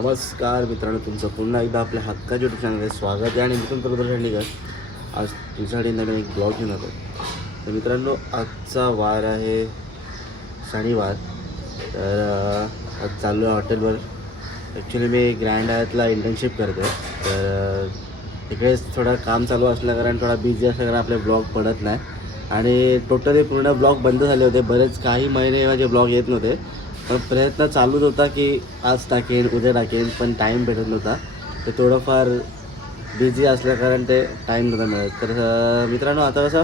नमस्कार मित्रांनो, तुमचं पुन्हा एकदा आपल्या हक्काच्या यूट्यूब चॅनलमध्ये स्वागत आहे. आणि मिथून प्रदर्शनीकर आज तुमच्यासाठी नवीन एक ब्लॉग घेऊन आलो. तर मित्रांनो, आजचा वार आहे शनिवार. तर आज चाललो आहे हॉटेलवर. ॲक्च्युली मी ग्रँड हयातला इंटर्नशिप करते. तर तिकडेच थोडं काम चालू असल्या कारण थोडा बिझी असल्या कारण आपले ब्लॉग पडत नाही. आणि टोटली पूर्ण ब्लॉग बंद झाले होते. बरेच काही महिने माझे ब्लॉग येत नव्हते. पण प्रयत्न चालूच होता की आज टाकेन, उद्या टाकेन, पण टाईम भेटत नव्हता. तर थोडंफार बिझी असल्या कारण ते टाईम नव्हता मिळत. तर मित्रांनो, आता कसं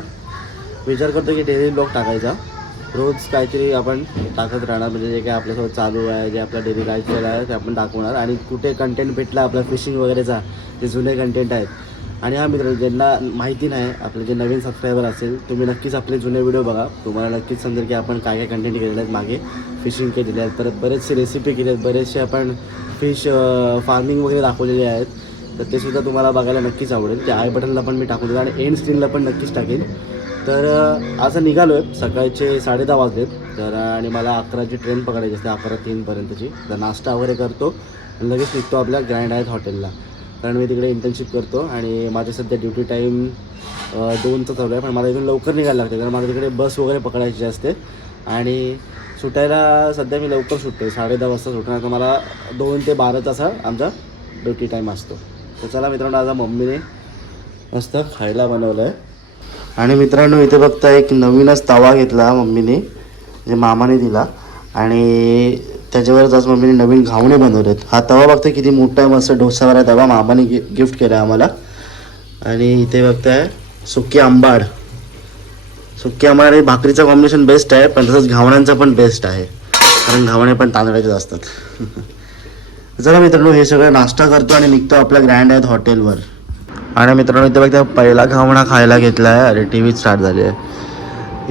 विचार करतो की डेली ब्लॉग टाकायचा. रोज काहीतरी आपण टाकत राहणार. म्हणजे जे काय आपल्यासोबत चालू आहे, जे आपला डेली लाईफस्टाईल आहे ते आपण दाखवणार. आणि कुठे कंटेंट भेटला आपला फिशिंग वगैरेचा, जे जुने कंटेंट आहेत. आणि हा मित्रांनो, ज्यांना माहिती नाही, आपले जे नवीन सबस्क्रायबर असेल, तुम्ही नक्कीच आपले जुने व्हिडिओ बघा. तुम्हाला नक्कीच समजेल की आपण काय काय कंटेंट केलेले आहेत. मागे फिशिंग केलेली आहेत, परत बरेचसे रेसिपी केले आहेत, बरेचसे आपण फिश फार्मिंग वगैरे दाखवलेले आहेत. तर ते सुद्धा तुम्हाला बघायला नक्कीच आवडेल. ते आय बटनला पण मी टाकून देतो आणि एंड स्क्रीनला पण नक्कीच टाकेन. तर असं निघालो आहे. सकाळचे 10:30 वाजलेत. तर आणि मला 11ची ट्रेन पकडायची असते, 11:03पर्यंतची. तर नाश्ता वगैरे करतो आणि लगेच निघतो आपल्या ग्रँड हयात हॉटेलला. कारण मी तिकडे इंटर्नशिप करतो आणि माझं सध्या ड्युटी टाईम 2चा चालू आहे. पण मला इथून लवकर निघायला लागते कारण मला तिकडे बस वगैरे पकडायची असते. आणि सुटायला सध्या मी लवकर सुटतो, 10:30 वाजता सुटणार. तर मला 2 ते 12 असा आमचा ड्युटी टाईम असतो. तर चला मित्रांनो, आज मम्मीने मस्त खायला बनवलं आहे. आणि मित्रांनो, इथे बघता एक नवीनच तवा घेतला मम्मीने, जे मामाने दिला. आणि त्याच्यावरच आज मम्मीने नवीन घावणे बनवलेत. हा तवा बघताय किती मोठा आहे, मस्त डोसावाला तवा मामाने गिफ्ट केला आम्हाला. आणि इथे बघताय सुकी आंबाड. सुकी आंबाड आणि भाकरीचं कॉम्बिनेशन बेस्ट आहे, पण तसंच घावण्यांचं पण बेस्ट आहे कारण घावणे पण तांदळाचेच असतात. चला मित्रांनो, हे सगळं नाश्ता करतो आणि निघतो आपल्या ग्रँड हयात हॉटेलवर. आणि मित्रांनो, इथे बघता पहिला घावणा खायला घेतला आहे. अरे टी व्ही स्टार्ट झाली आहे.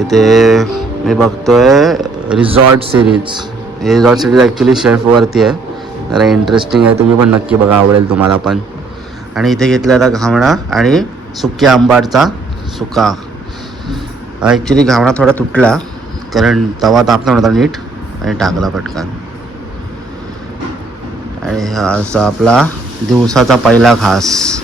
इथे मी बघतोय रिसॉर्ट सिरीज. हे रिसॉर्ट सिरीज ॲक्च्युली शेफवरती आहे. जरा इंटरेस्टिंग आहे, तुम्ही पण नक्की बघा, आवडेल तुम्हाला पण. आणि इथे घेतला आता घावणा आणि सुक्या आंबाडचा सुका. ॲक्च्युली घावणा थोडा तुटला कारण तवा तापला नव्हता नीट आणि टाकला पटकन. आणि हा असा आपला दिवसाचा पहिला घास.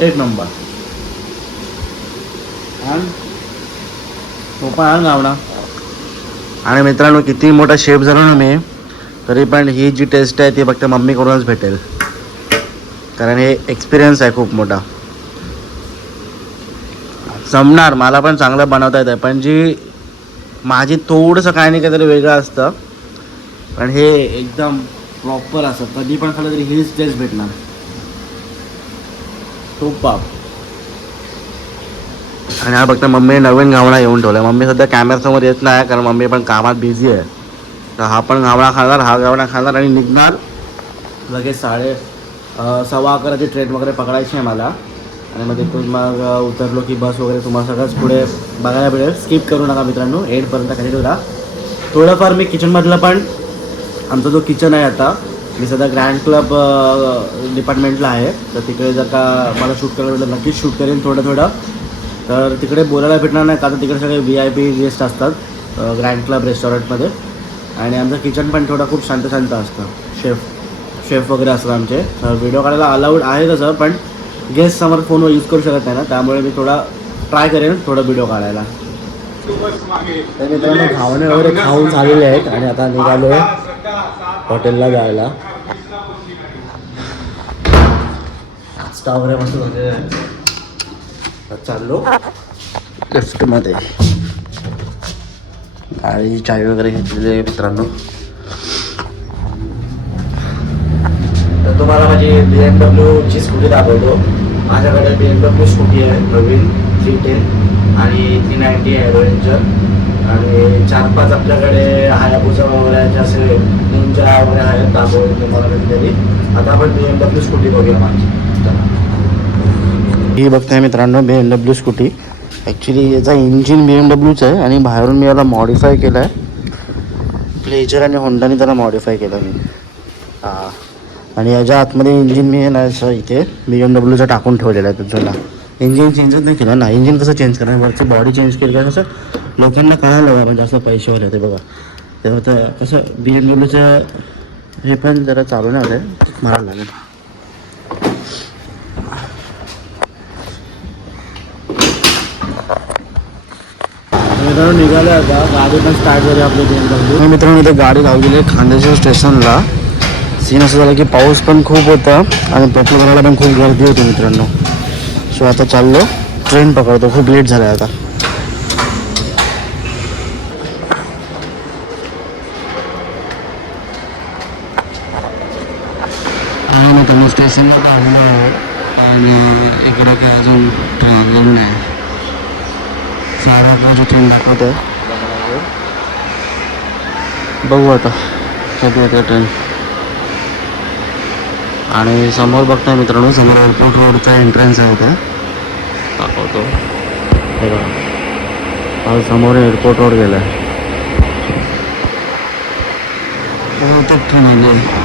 एक नंबर. तो पण घावणा. आणि मित्रांनो, किती मोठा शेफ झालो ना मी, तरी पण ही जी टेस्ट आहे ती फक्त मम्मीकडूनच भेटेल कारण हे एक्सपिरियन्स आहे खूप मोठा. जमणार, मला पण चांगलं बनवता येतं, पण जी माझी थोडंसं काय नाही काहीतरी वेगळं असतं. पण हे एकदम प्रॉपर असतं. कधी पण खाल्लं तरी हीच टेस्ट भेटणार. खूप पाप. आणि हा फक्त मम्मी नवीन घावणा येऊन ठेवला. मम्मी सध्या कॅमेऱ्यासमोर येत नाही कारण मम्मी पण कामात बिझी आहे. तर हा पण घावणा खाणार, हा घावणा खाणार आणि निघणार लगेच. 11:15ची ट्रेन वगैरे पकडायची आहे मला. आणि मग तिथून मग उतरलो की बस वगैरे तुम्हाला सगळंच पुढे बघायला मिळेल. स्किप करू नका मित्रांनो, एंडपर्यंत कंटिन्यू राहा. थोडंफार मी किचनमधलं पण, आमचा जो किचन आहे आता, मी सध्या ग्रँड क्लब डिपार्टमेंटला आहे. तर तिकडे जर का मला शूट करायला भेटलं नक्कीच शूट करेन थोडं. तर तिकडे बोलायला भेटणार नाही का, तर तिकडे सगळे VIP गेस्ट असतात ग्रँड क्लब रेस्टॉरंटमध्ये. आणि आमचं किचन पण थोडं खूप शांत असतं. शेफ वगैरे असतात आमचे. व्हिडिओ काढायला अलाउड आहे तसं, पण गेस्ट समोर फोनवर यूज करू शकत नाही ना, त्यामुळे मी थोडा ट्राय करेन थोडा व्हिडिओ काढायला. तर मित्रांनो, घावणे वगैरे खाऊन झालेले आहेत आणि आता निघालो हॉटेलला जायला. नाश्ता वगैरे मस्त झालेला आहे. चाललो लिफ्टमध्ये. गाडी चाय वगैरे घेतलेली आहे मित्रांनो. तर तुम्हाला माझी BMW ची स्कूटी दाखवतो. माझ्याकडे BMW स्कूटी आहे नवीन 310 आणि 390 आहे रेंजर. आणि 4-5 आपल्याकडे हायाबुसा वगैरे असे निंजा वगैरे आहेत दाखवले तुम्हाला कधीतरी. आता आपण BMW स्कूटी बघूया माझी. ही बघताय मित्रांनो BMW स्कूटी. ॲक्च्युली याचा इंजिन BMWचं आहे आणि बाहेरून मी याला मॉडिफाय केलं आहे. प्लेजर आणि होंडाने त्याला मॉडिफाय केलं मी. आणि याच्या आतमध्ये इंजिन मी आहे ना असं इथे BMWचं टाकून ठेवलेलं आहे जुना. इंजिन चेंजच नाही केलं ना. इंजिन कसं चेंज करणार, वरची बॉडी चेंज केली का कसं लोकांना कळालं बाबा जास्त पैशावर येते बघा. तेव्हा तर कसं BMW हे पण जरा चालू नाही आलं मारायला लागेल. मित्रांनो निघाले आता, गाडी पण स्टार्ट झाली आपली BMW. मित्रांनो इथे गाडी लावलेली आहे खांदेश्वर स्टेशनला. सीन असं झालं की पाऊस पण खूप होता आणि पेट्रोल भरायला पण खूप गर्दी होती मित्रांनो. सो आता चाललो ट्रेन पकडतो, खूप लेट झालं आहे आता. आणि मित्रांनो स्टेशनला आलेलो आहे आणि इकडं काय अजून ट्रेन आलेली नाही. 6 ट्रेन दाखवत आहे, बघू आता कधी येते ट्रेन. आणि समोर बघताय मित्रांनो, समोर एअरपोर्ट रोडचा एंट्रन्स आहे इथे दाखवतो हे बघा. आज समोर एअरपोर्ट रोड गेला आहे, ट्रेन आली आहे.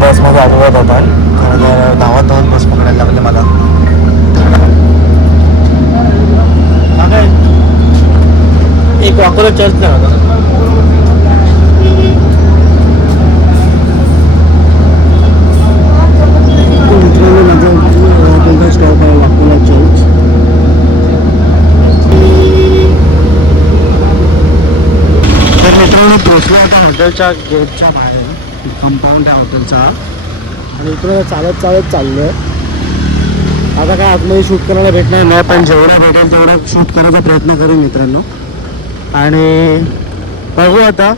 बसमध्ये आठवत होता, खरं तर धावत बस पकडायला लागले मला. एक वाकोला चर्च नाही कोणता स्टॉप आहे वाकोला चर्च. तर मित्रांनो पोचलो आता हॉटेलच्या गेटच्या बाहेर. कंपाऊंड आहे हॉटेलचा आणि इकडं चालत चाललो आहे. आता काय आतमध्ये शूट करायला भेटणार नाही, पण जेवढा भेटेल तेवढा शूट करायचा प्रयत्न करू मित्रांनो. आणि बघू आता,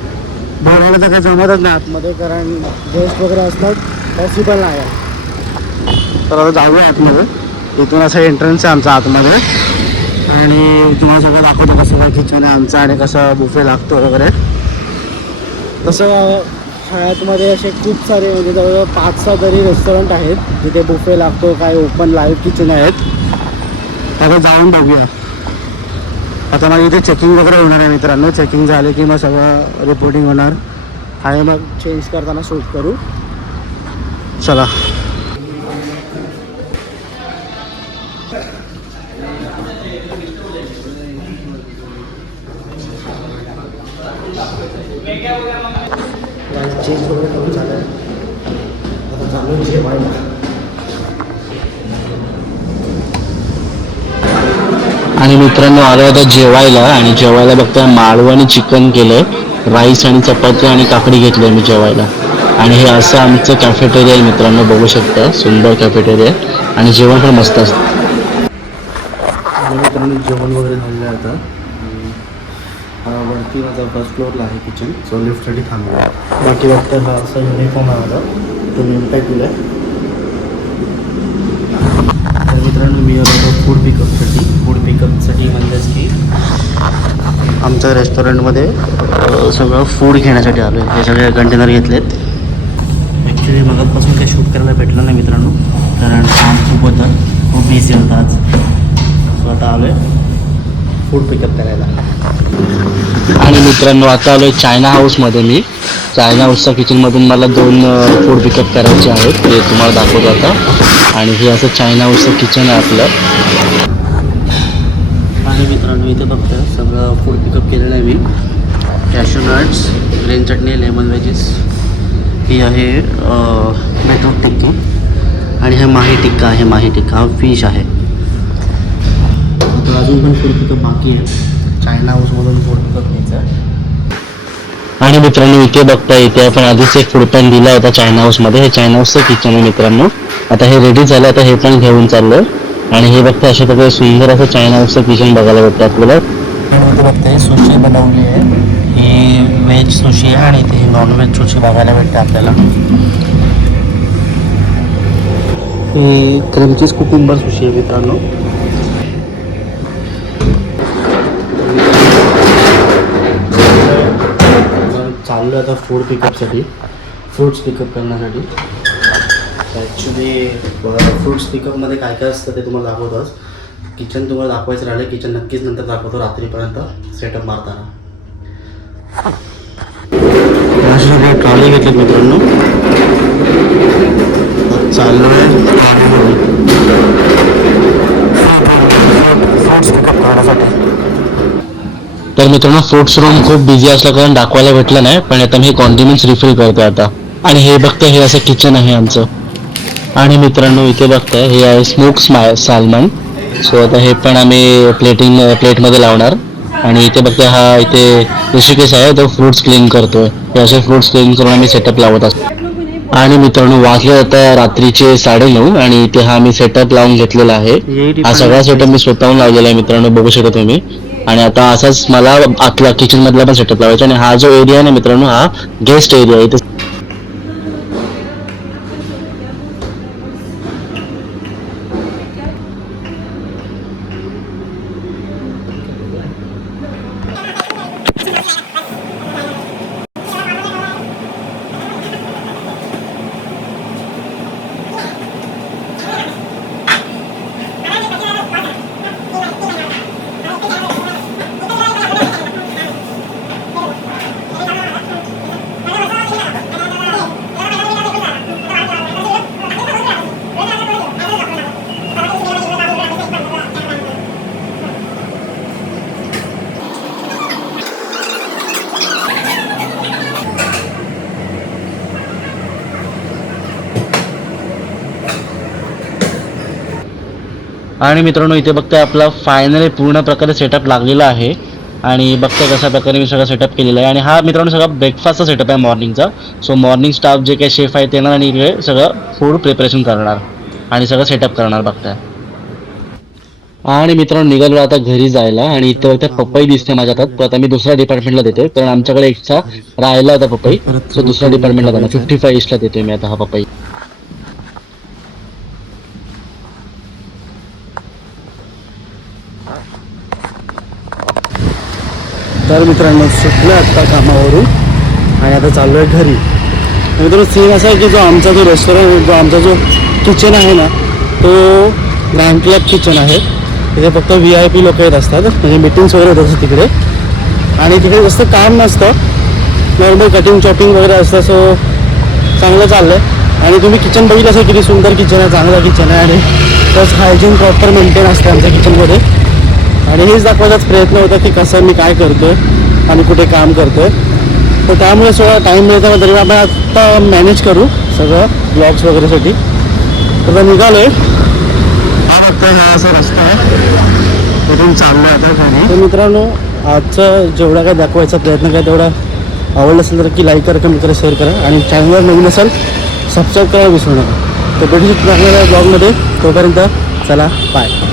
बोलायला तर काय जमतच नाही आतमध्ये, कारण गेस्ट वगैरे असतात, पॉसिबल नाही आहे. तर आता जाऊया आतमध्ये. इथून असं एंट्रन्स आहे आमचा आतमध्ये आणि तुम्हाला सगळं दाखवतो कसं काय किचन आहे आमचं आणि कसं बुफे लागतो वगैरे. तसं हयातमध्ये असे खूप सारे म्हणजे जवळजवळ 5-6 तरी रेस्टॉरंट आहेत जिथे बुफे लागतो, काय ओपन लाईव्ह किचन आहेत. आता जाऊन बघूया. आता माझी इथे चेकिंग वगैरे होणार आहे मित्रांनो. चेकिंग झाले की मग सगळं रिपोर्टिंग होणार आणि मग चेंज करताना शूट करू. चला चेंज वगैरे करून झालं आहे. आता चालू जेवायला. आणि मित्रांनो आलो आता जेवायला आणि जेवायला बघता माळवणी आणि चिकन केलं, राईस आणि चपाती आणि काकडी घेतली आहे मी जेवायला. आणि हे असं आमचं कॅफेटेरिया आहे मित्रांनो, बघू शकता सुंदर कॅफेटेरिया आणि जेवण पण मस्त असतं. मित्रांनो जेवण वगैरे झालेलं आहे आता. वरती माझा फर्स्ट फ्लोअरला आहे किचन, सो लिफ्टसाठी थांबला. बाकी बघता हा असा युनिफॉर्म आहे माझा, तो मी इम्पॅक्ट दिला आहे. तर मित्रांनो मी आलो फूड पिकअपसाठी म्हणजेच की आमच्या रेस्टॉरंटमध्ये सगळं फूड घेण्यासाठी आलो आहे. हे सगळे कंटेनर घेतलेत. ॲक्च्युली मगापासून काही शूट करायला भेटलं नाही मित्रांनो, कारण काम खूप होतं, खूप बिझी होतं आज. सो आता आलो आहे फूड पिकअप करायला. आणि मित्रांनो आता आलो आहे चायना हाऊसमध्ये. मी चायना हाऊसच्या किचनमधून मला 2 फूड पिकअप करायचे आहेत, ते तुम्हाला दाखवतो आता. आणि हे असं चायना हाऊसचं किचन आहे आपलं. आणि मित्रांनो इथे बघतोय सगळं फूड पिकअप केलेलं आहे मी. कॅशू नट्स, ग्रीन चटणी, लेमन वेजेस, ही आहे बीटरूट टिक्की आणि हा माही टिक्का आहे. माही टिक्का हा फिश आहे. तर अजून पण फूड पिकअप बाकी आहे. चायना हाऊसमधून फूड पिकअप घ्यायचं आहे. आणि मित्रांनो इथे बघता इथे आपण आधीच एक फूड पॅन दिला होता चायना हाऊसमध्ये. हे चायना हाऊसचं किचन आहे मित्रांनो. आता हे रेडी झालं, आता हे पण घेऊन चाललं. आणि हे बघता अशा प्रकारे सुंदर असं चायना हाऊसचं किचन बघायला भेटतं आपल्याला. आणि इथे बघता सुशी बनवली आहे, ही व्हेज सुशी आहे आणि इथे नॉनव्हेज सुशी बघायला भेटते आपल्याला. ही क्रीम चीज कुकुंबर सुशी आहे मित्रांनो. चाललो आता फूड पिकअपसाठी, फ्रूट्स पिकअप करण्यासाठी. ॲक्च्युली फ्रूट्स पिकअपमध्ये काय काय असतं ते तुम्हाला दाखवतोच. किचन तुम्हाला दाखवायचं राहिलं, किचन नक्कीच नंतर दाखवतो रात्रीपर्यंत सेटअप मारताना. अशी सगळी ट्रॉली घेतली मित्रांनो. चाललो आहे फ्रूट्स पिकअप करण्यासाठी. तर मित्रांनो फ्रूट्स रूम खूप बिझी असल्या कारण दाखवायला भेटलं नाही, पण आता मी कॉन्टिन्युअस रिफिल करतो आता. आणि हे बघताय, हे असं किचन आहे आमचं. आणि मित्रांनो इथे बघताय, हे आहे स्मोक सालमन. सो आता हे पण आम्ही प्लेटमध्ये लावणार. आणि इथे बघताय, हा इथे ऋषिकेश आहे, तो फ्रूट्स क्लीन करतोय. हे असे फ्रूट्स क्लीन करून आम्ही सेटअप लावत असतो. आणि मित्रांनो वाजले आता रात्रीचे 9:30 आणि इथे हा मी सेटअप लावून घेतलेला आहे. हा सगळा सेटअप मी स्वतःहून लावलेला आहे मित्रांनो, बघू शकता तुम्ही. आणि आता असाच मला आतला किचन मधला पण सेटअप लावायचा. आणि हा जो एरिया आहे ना मित्रांनो, हा गेस्ट एरिया आहे. इथे आणि मित्रांनो इथे बघताय आपला फायनली पूर्ण प्रकारे सेटअप लागलेला आहे. आणि बघताय कशा प्रकारे मी सगळं सेटअप केलेलं आहे. आणि हा मित्रांनो सगळा ब्रेकफास्टचा सेटअप आहे मॉर्निंगचा. सो मॉर्निंग स्टाफ जे काही शेफ आहेत येणार आणि इकडे सगळं फूड प्रिपरेशन करणार आणि सगळं सेटअप करणार बघताय. आणि मित्रांनो निघालो आता घरी जायला. आणि इथं बघताय पपई दिसते माझ्या हातात, तर आता मी दुसऱ्या डिपार्टमेंटला देते, कारण आमच्याकडे एक्स्ट्रा राहिला होता पपई. सो दुसऱ्या डिपार्टमेंटला जाणार 55 ईस्टला देतोय मी आता हा पपई. तर मित्रांनो सुटलं आत्ता कामावरून आणि आता चाललो आहे घरी. मित्रांनो सीन असा आहे की जो रेस्टॉरंट जो आमचा जो किचन आहे ना, तो ग्रँड क्लब किचन आहे. तिथे फक्त VIP लोक येत असतात, म्हणजे मीटिंग्स वगैरे होत असतात तिकडे. आणि तिकडे जास्त काम नसतं, नॉर्मल कटिंग चॉपिंग वगैरे असतं. सो चांगलं चाललं आहे. आणि तुम्ही किचन बघितलं असेल किती सुंदर किचन आहे, चांगलं किचन आहे. आणि प्लस हायजीन प्रॉपर मेंटेन असतं आमच्या किचनमध्ये. आणि हेच दाखवायचाच प्रयत्न होता की कसं मी काय करतोय आणि कुठे काम करतोय. तर त्यामुळे सगळा टाईम मिळता तरी आपण आत्ता मॅनेज करू सगळं ब्लॉग्स वगैरेसाठी. तर निघालो आहे. हा असा रस्ता आहे, तिथून चाललो आता घरी. तर मित्रांनो आजचं जेवढा काय दाखवायचा प्रयत्न काय तेवढा आवडलं असेल तर की लाईक करा, कमेंट करा, शेअर करा. आणि चॅनलवर नवीन असेल सबस्क्राईब करायला विसरू नका. तर भेटू शकतो आपल्याला ब्लॉगमध्ये. तोपर्यंत चला बाय.